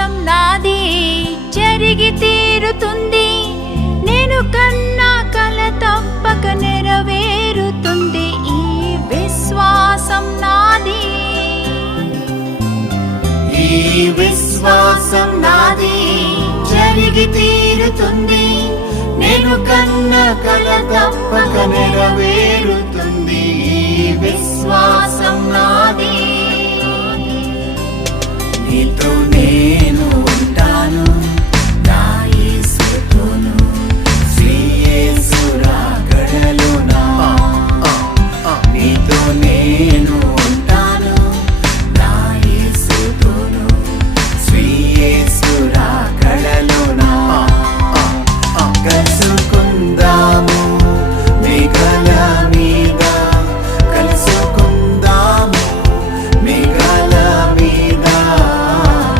విశ్వాసం నాది జరిగి తీరుతుంది, నేను కన్నా కల తప్పక నెరవేరుతుంది. ఈ విశ్వాసం నాది, ఈ విశ్వాసం నాది జరిగి తీరుతుంది, నేను కన్న కల తప్పక నెరవేరుతుంది. ఈ విశ్వాసం నాది.